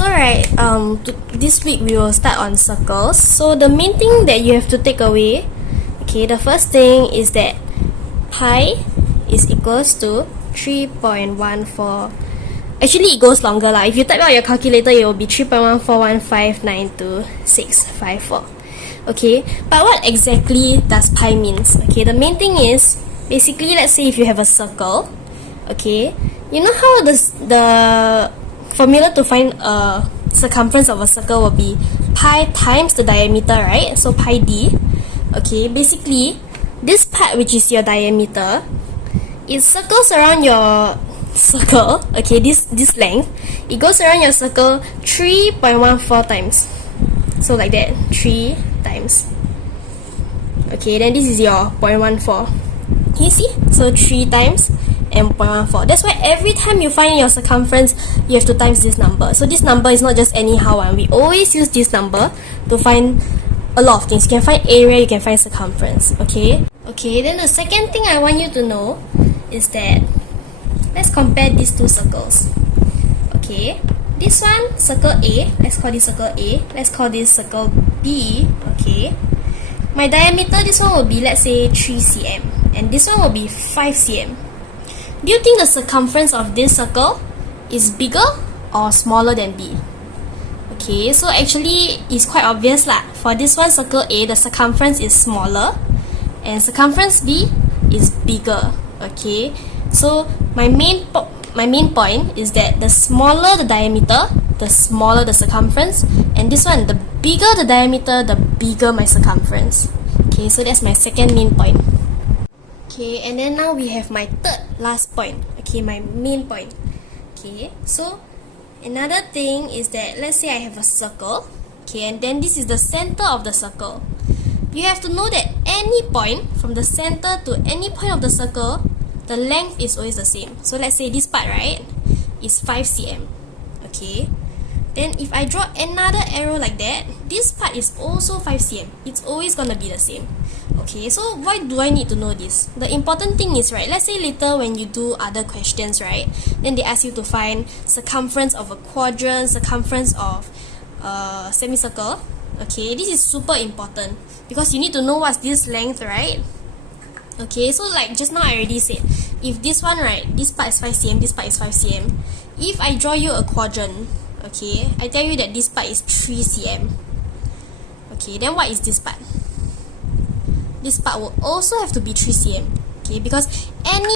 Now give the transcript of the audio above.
So this week we will start on circles. So the main thing that you have to take away, the first thing is that pi is equals to 3.14. Actually, it goes longer lah. If you type out your calculator, it will be 3.141592654. Okay, but what exactly does pi means? Okay, the main thing is basically, let's say if you have a circle, okay, you know how the formula to find a circumference of a circle will be pi times the diameter, right? So pi d. Okay, basically this part, which is your diameter, it circles around your circle. Okay, this length, it goes around your circle 3.14 times. So like that, 3 times. Okay, then this is your 0.14. Can you see? So 3 times and 0.14. That's why every time you find your circumference, you have to times this number. So this number is not just anyhow one. We always use this number to find a lot of things. You can find area, you can find circumference. Okay, then the second thing I want you to know is that let's compare these two circles. Okay, this one, circle A, let's call this circle A. Let's call this circle B. Okay, my diameter, this one will be, let's say, 3 cm, and this one will be 5 cm. Do you think the circumference of this circle is bigger or smaller than B? Okay, so actually it's quite obvious lah. For this one, circle A, the circumference is smaller and circumference B is bigger. Okay, so my main point is that the smaller the diameter, the smaller the circumference, and this one, the bigger the diameter, the bigger my circumference. Okay, so that's my second main point. Okay, and then now we have my third last point. Okay, my main point. Okay, so another thing is that, let's say I have a circle, okay, and then this is the center of the circle. You have to know that any point from the center to any point of the circle, the length is always the same. So let's say this part, right, is 5 cm. Okay, then if I draw another arrow like that, this part is also 5 cm. It's always gonna be the same. Okay, so why do I need to know this? The important thing is, right, let's say later when you do other questions, right, then they ask you to find circumference of a quadrant, circumference of a semicircle. Okay, this is super important because you need to know what's this length, right? Okay, so like just now I already said, if this one, right, this part is 5 cm, this part is 5 cm. If I draw you a quadrant, okay, I tell you that this part is 3 cm. Okay, then what is this part? This part will also have to be 3 cm. Okay, because any